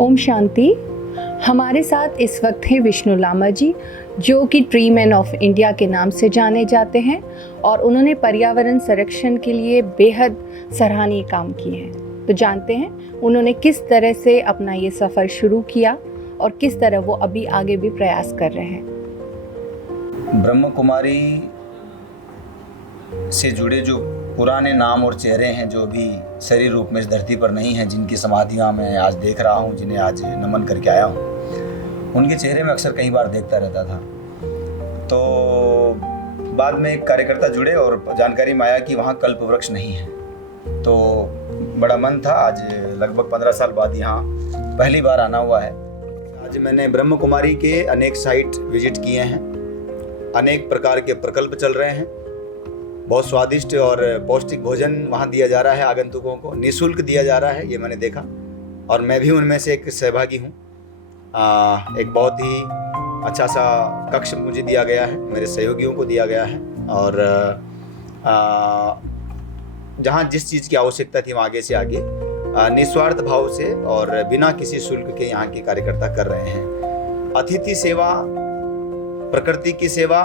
ओम शांति। हमारे साथ इस वक्त हैं विष्णु लामा जी, जो कि ट्री मैन ऑफ इंडिया के नाम से जाने जाते हैं और उन्होंने पर्यावरण संरक्षण के लिए बेहद सराहनीय काम किए हैं। तो जानते हैं उन्होंने किस तरह से अपना ये सफ़र शुरू किया और किस तरह वो अभी आगे भी प्रयास कर रहे हैं। ब्रह्म कुमारी से जुड़े जो पुराने नाम और चेहरे हैं, जो भी शरीर रूप में इस धरती पर नहीं हैं, जिनकी समाधियाँ मैं आज देख रहा हूँ, जिन्हें आज नमन करके आया हूँ, उनके चेहरे में अक्सर कई बार देखता रहता था। तो बाद में एक कार्यकर्ता जुड़े और जानकारी में आया कि वहाँ कल्प वृक्ष नहीं है। तो बड़ा मन था। आज लगभग 15 साल बाद यहाँ पहली बार आना हुआ है। आज मैंने ब्रह्म कुमारी के अनेक साइट विजिट किए हैं, अनेक प्रकार के प्रकल्प चल रहे हैं। बहुत स्वादिष्ट और पौष्टिक भोजन वहाँ दिया जा रहा है, आगंतुकों को निःशुल्क दिया जा रहा है, ये मैंने देखा और मैं भी उनमें से एक सहभागी हूँ। एक बहुत ही अच्छा सा कक्ष मुझे दिया गया है, मेरे सहयोगियों को दिया गया है और जहाँ जिस चीज़ की आवश्यकता थी वहाँ आगे से आगे निस्वार्थ भाव से और बिना किसी शुल्क के यहाँ के कार्यकर्ता कर रहे हैं। अतिथि सेवा, प्रकृति की सेवा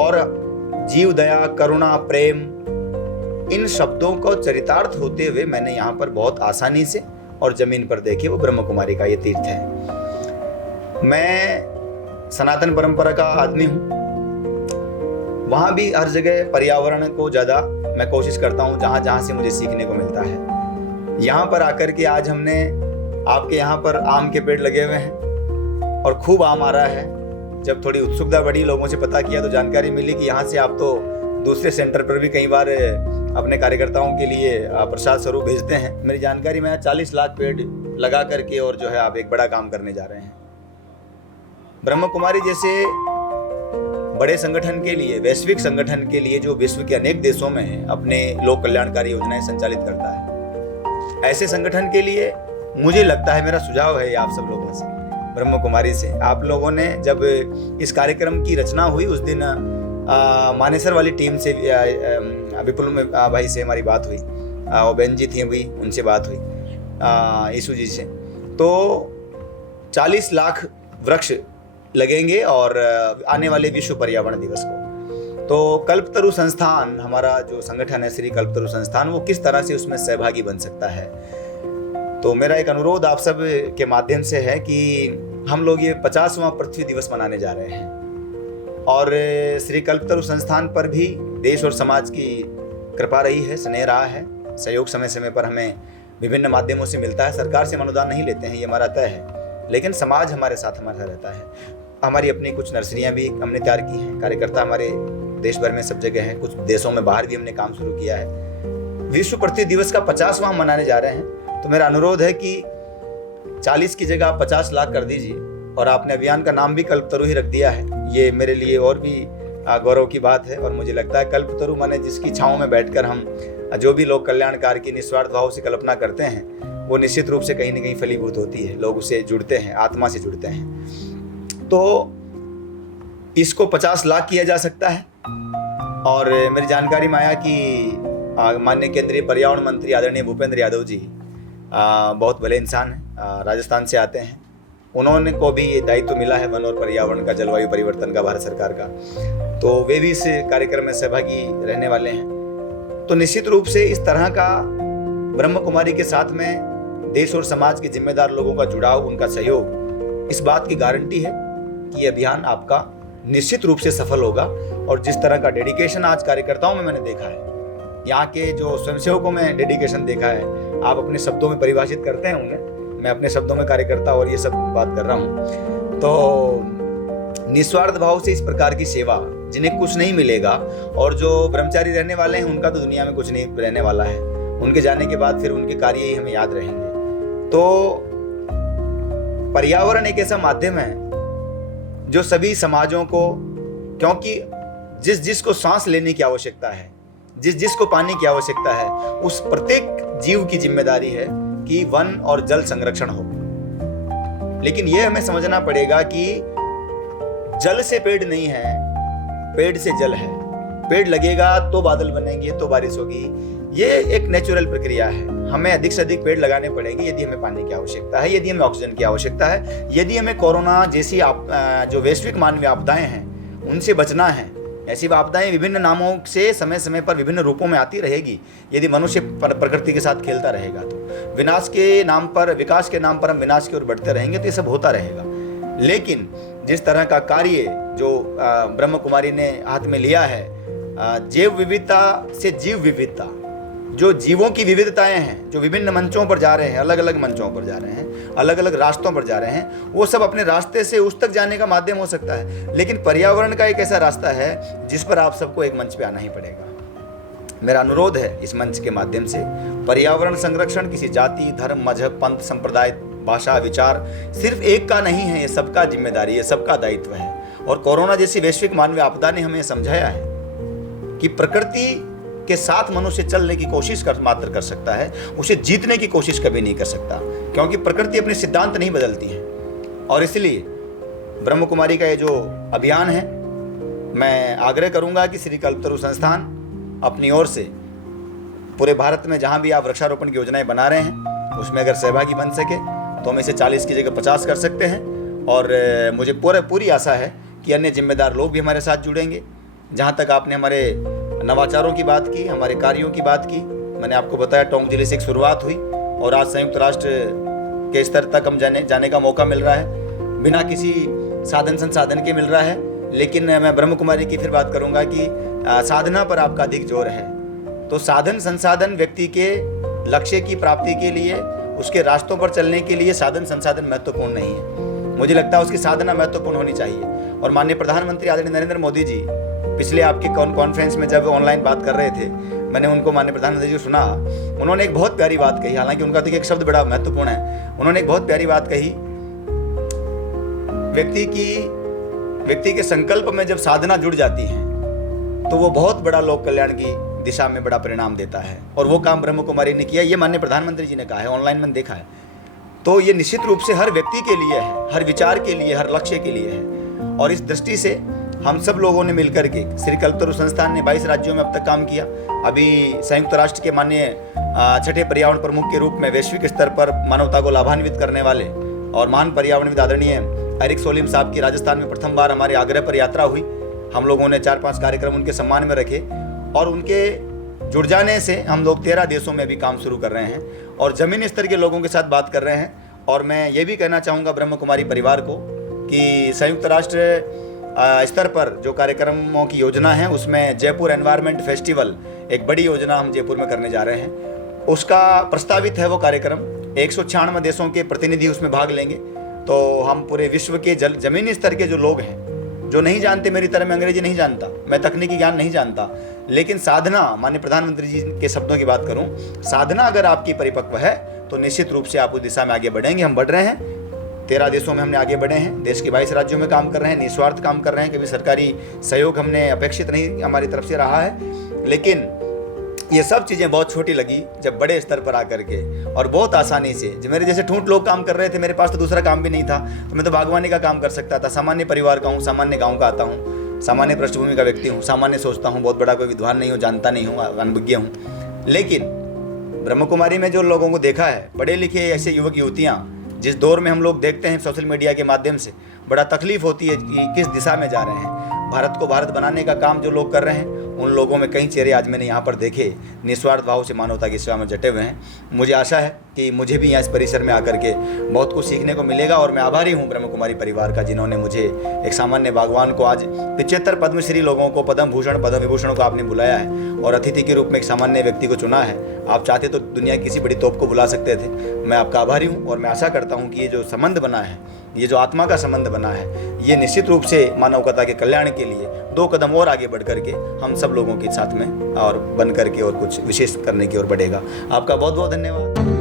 और जीव दया, करुणा, प्रेम, इन शब्दों को चरितार्थ होते हुए मैंने यहाँ पर बहुत आसानी से और जमीन पर देखे वो ब्रह्म कुमारी का ये तीर्थ है। मैं सनातन परंपरा का आदमी हूँ, वहाँ भी हर जगह पर्यावरण को ज़्यादा मैं कोशिश करता हूँ, जहाँ जहाँ से मुझे सीखने को मिलता है। यहाँ पर आकर के आज हमने आपके यहाँ पर आम के पेड़ लगे हुए हैं और खूब आम आ रहा है। जब थोड़ी उत्सुकता बढ़ी, लोगों से पता किया तो जानकारी मिली कि यहाँ से आप तो दूसरे सेंटर पर भी कई बार अपने कार्यकर्ताओं के लिए प्रसाद स्वरूप भेजते हैं। मेरी जानकारी में 40 लाख पेड़ लगा करके और जो है आप एक बड़ा काम करने जा रहे हैं। ब्रह्म कुमारी जैसे बड़े संगठन के लिए, वैश्विक संगठन के लिए, जो विश्व के अनेक देशों में अपने लोक कल्याणकारी योजनाएं संचालित करता है, ऐसे संगठन के लिए मुझे लगता है, मेरा सुझाव है आप सब लोगों से, ब्रह्म कुमारी से, आप लोगों ने जब इस कार्यक्रम की रचना हुई उस दिन मानेसर वाली टीम से विपुल में भाई से हमारी बात हुई, बेन जी थी हुई, उनसे बात हुई यीशु जी से। तो 40 लाख वृक्ष लगेंगे और आने वाले विश्व पर्यावरण दिवस को। तो कल्पतरु संस्थान, हमारा जो संगठन है श्री कल्पतरु संस्थान, वो किस तरह से उसमें सहभागी बन सकता है। तो मेरा एक अनुरोध आप सब के माध्यम से है कि हम लोग ये 50वां पृथ्वी दिवस मनाने जा रहे हैं और श्री कल्पतरु संस्थान पर भी देश और समाज की कृपा रही है, स्नेह रहा है, सहयोग समय समय पर हमें विभिन्न माध्यमों से मिलता है। सरकार से अनुदान नहीं लेते हैं, ये हमारा तय है, लेकिन समाज हमारे साथ हमारा रहता है। हमारी अपनी कुछ नर्सरियाँ भी हमने तैयार की हैं, कार्यकर्ता हमारे देश भर में सब जगह हैं, कुछ देशों में बाहर भी हमने काम शुरू किया है। विश्व पृथ्वी दिवस का 50वां मनाने जा रहे हैं, तो मेरा अनुरोध है कि 40 की जगह 50 लाख कर दीजिए। और आपने अभियान का नाम भी कल्पतरु ही रख दिया है, ये मेरे लिए और भी गौरव की बात है। और मुझे लगता है कल्पतरु माने जिसकी छाँव में बैठकर हम जो भी लोग कल्याण कार्य की निस्वार्थ भाव से कल्पना करते हैं, वो निश्चित रूप से कहीं ना कहीं फलीभूत होती है, लोग उससे जुड़ते हैं, आत्मा से जुड़ते हैं। तो इसको 50 लाख किया जा सकता है। और मेरी जानकारी में आया कि माननीय केंद्रीय पर्यावरण मंत्री आदरणीय भूपेंद्र यादव जी बहुत भले इंसान हैं, राजस्थान से आते हैं, उन्होंने को भी ये दायित्व मिला है वन और पर्यावरण का, जलवायु परिवर्तन का, भारत सरकार का। तो वे भी इस कार्यक्रम में सहभागी रहने वाले हैं। तो निश्चित रूप से इस तरह का ब्रह्म कुमारी के साथ में देश और समाज के जिम्मेदार लोगों का जुड़ाव, उनका सहयोग, इस बात की गारंटी है कि ये अभियान आपका निश्चित रूप से सफल होगा। और जिस तरह का डेडिकेशन आज कार्यकर्ताओं में मैंने देखा है, यहाँ के जो स्वयंसेवकों में डेडिकेशन देखा है, आप अपने शब्दों में परिभाषित करते हैं उन्हें, मैं अपने शब्दों में कार्यकर्ता और ये सब बात कर रहा हूँ। तो निस्वार्थ भाव से इस प्रकार की सेवा, जिन्हें कुछ नहीं मिलेगा, और जो ब्रह्मचारी रहने वाले हैं उनका तो दुनिया में कुछ नहीं रहने वाला है, उनके जाने के बाद फिर उनके कार्य ही हमें याद रहेंगे। तो पर्यावरण एक ऐसा माध्यम है जो सभी समाजों को, क्योंकि जिस जिसको सांस लेने की आवश्यकता है, जिस जिसको पानी की आवश्यकता है, उस प्रत्येक जीव की जिम्मेदारी है कि वन और जल संरक्षण हो। लेकिन यह हमें समझना पड़ेगा कि जल से पेड़ नहीं है, पेड़ से जल है। पेड़ लगेगा तो बादल बनेंगे, तो बारिश होगी। ये एक नेचुरल प्रक्रिया है। हमें अधिक से अधिक पेड़ लगाने पड़ेंगे यदि हमें पानी की आवश्यकता है, यदि हमें ऑक्सीजन की आवश्यकता है, यदि हमें कोरोना जैसी जो वैश्विक मानवीय आपदाएं हैं उनसे बचना है। ऐसी आपदाएं विभिन्न नामों से समय समय पर विभिन्न रूपों में आती रहेगी यदि मनुष्य प्रकृति के साथ खेलता रहेगा। तो विनाश के नाम पर, विकास के नाम पर हम विनाश की ओर बढ़ते रहेंगे तो ये सब होता रहेगा। लेकिन जिस तरह का कार्य जो ब्रह्म कुमारी ने हाथ में लिया है, जैव विविधता से जीव विविधता, जो जीवों की विविधताएं हैं, जो विभिन्न मंचों पर जा रहे हैं, अलग अलग मंचों पर जा रहे हैं, अलग अलग रास्तों पर जा रहे हैं, वो सब अपने रास्ते से उस तक जाने का माध्यम हो सकता है। लेकिन पर्यावरण का एक ऐसा रास्ता है जिस पर आप सबको एक मंच पे आना ही पड़ेगा। मेरा अनुरोध है इस मंच के माध्यम से, पर्यावरण संरक्षण किसी जाति, धर्म, मजहब, पंथ, संप्रदाय, भाषा, विचार सिर्फ एक का नहीं है, ये सबका जिम्मेदारी है, सबका दायित्व है। और कोरोना जैसी वैश्विक मानवीय आपदा ने हमें समझाया है कि प्रकृति के साथ मनुष्य चलने की कोशिश मात्र कर सकता है, उसे जीतने की कोशिश कभी नहीं कर सकता, क्योंकि प्रकृति अपने सिद्धांत नहीं बदलती है। और इसलिए ब्रह्म कुमारी का ये जो अभियान है, मैं आग्रह करूंगा कि श्री कल्पतरु संस्थान अपनी ओर से पूरे भारत में जहां भी आप वृक्षारोपण की योजनाएं बना रहे हैं उसमें अगर सहभागी बन सके तो हम इसे 40 की जगह 50 कर सकते हैं। और मुझे पूरी आशा है कि अन्य जिम्मेदार लोग भी हमारे साथ जुड़ेंगे। जहाँ तक आपने हमारे नवाचारों की बात की, हमारे कार्यों की बात की, मैंने आपको बताया टोंक जिले से एक शुरुआत हुई और आज संयुक्त राष्ट्र के स्तर तक हम जाने का मौका मिल रहा है, बिना किसी साधन संसाधन के मिल रहा है। लेकिन मैं ब्रह्म कुमारी की फिर बात करूँगा कि साधना पर आपका अधिक जोर है। तो साधन संसाधन व्यक्ति के लक्ष्य की प्राप्ति के लिए, उसके रास्तों पर चलने के लिए साधन संसाधन महत्वपूर्ण नहीं है। मुझे लगता है उसकी साधना महत्वपूर्ण होनी चाहिए। और माननीय प्रधानमंत्री आदरणीय नरेंद्र मोदी जी पिछले आपके कॉन्फ्रेंस में जब ऑनलाइन बात कर रहे थे, मैंने उनको माननीय प्रधानमंत्री जी को सुना, उन्होंने एक बहुत प्यारी बात कही। हालांकि उनका तो एक शब्द बड़ा महत्वपूर्ण है। उन्होंने एक बहुत प्यारी बात कही, व्यक्ति के संकल्प में जब साधना जुड़ जाती है तो वो बहुत बड़ा लोक कल्याण की दिशा में बड़ा परिणाम देता है। और वो काम ब्रह्म कुमारी ने किया, ये माननीय प्रधानमंत्री जी ने कहा है, ऑनलाइन मैंने देखा है। तो ये निश्चित रूप से हर व्यक्ति के लिए है, हर विचार के लिए, हर लक्ष्य के लिए है। और इस दृष्टि से हम सब लोगों ने मिलकर के, श्री कल्पतरु संस्थान ने 22 राज्यों में अब तक काम किया। अभी संयुक्त राष्ट्र के माननीय छठे पर्यावरण प्रमुख के रूप में वैश्विक स्तर पर मानवता को लाभान्वित करने वाले और महान पर्यावरणविद आदरणीय एरिक सोलिम साहब की राजस्थान में प्रथम बार हमारे आग्रह पर यात्रा हुई। हम लोगों ने 4-5 कार्यक्रम उनके सम्मान में रखे और उनके जुड़ जाने से हम लोग 13 देशों में भी काम शुरू कर रहे हैं और ज़मीनी स्तर के लोगों के साथ बात कर रहे हैं। और मैं ये भी कहना चाहूँगा ब्रह्म कुमारी परिवार को कि संयुक्त राष्ट्र स्तर पर जो कार्यक्रमों की योजना है उसमें जयपुर एनवायरनमेंट फेस्टिवल एक बड़ी योजना हम जयपुर में करने जा रहे हैं। उसका प्रस्तावित है वो कार्यक्रम, 196 देशों के प्रतिनिधि उसमें भाग लेंगे। तो हम पूरे विश्व के जमीनी स्तर के जो लोग हैं, जो नहीं जानते, मेरी तरह मैं अंग्रेजी नहीं जानता, मैं तकनीकी ज्ञान नहीं जानता, लेकिन साधना, माननीय प्रधानमंत्री जी के शब्दों की बात करूं, साधना अगर आपकी परिपक्व है तो निश्चित रूप से आप उस दिशा में आगे बढ़ेंगे। हम बढ़ रहे हैं, 13 देशों में हमने आगे बढ़े हैं, देश के 22 राज्यों में काम कर रहे हैं, निस्वार्थ काम कर रहे हैं। कभी सरकारी सहयोग हमने अपेक्षित नहीं हमारी तरफ से रहा है। लेकिन ये सब चीज़ें बहुत छोटी लगी जब बड़े स्तर पर आकर के और बहुत आसानी से, जो मेरे जैसे ठूंठ लोग काम कर रहे थे, मेरे पास तो दूसरा काम भी नहीं था, तो मैं तो बागवानी का काम कर सकता था। सामान्य परिवार का हूँ, सामान्य गाँव का आता हूँ, सामान्य पृष्ठभूमि का व्यक्ति हूँ, सामान्य सोचता हूँ, बहुत बड़ा कोई विद्वान नहीं हूँ, जानता नहीं हूँ, अनुभज्ञ हूँ। लेकिन ब्रह्म कुमारी में जो लोगों को देखा है, पढ़े लिखे ऐसे युवक युवतियाँ, जिस दौर में हम लोग देखते हैं सोशल मीडिया के माध्यम से, बड़ा तकलीफ होती है कि किस दिशा में जा रहे हैं। भारत को भारत बनाने का काम जो लोग कर रहे हैं, उन लोगों में कई चेहरे आज मैंने यहाँ पर देखे, निस्वार्थ भाव से मानवता की सेवा में जटे हुए हैं। मुझे आशा है कि मुझे भी यहाँ इस परिसर में आकर के बहुत कुछ सीखने को मिलेगा। और मैं आभारी हूँ ब्रह्म कुमारी परिवार का, जिन्होंने मुझे एक सामान्य बागवान को, आज 75 पद्मश्री लोगों को, पद्म भूषण पद्म विभूषणों को आपने बुलाया है और अतिथि के रूप में एक सामान्य व्यक्ति को चुना है। आप चाहते तो दुनिया की किसी बड़ी तोप को बुला सकते थे। मैं आपका आभारी हूँ और मैं आशा करता हूँ कि ये जो संबंध बना है, ये जो आत्मा का संबंध बना है, ये निश्चित रूप से मानवता के कल्याण के लिए 2 कदम और आगे बढ़ करके हम सब लोगों के साथ में और बन करके और कुछ विशेष करने की ओर बढ़ेगा। आपका बहुत बहुत धन्यवाद।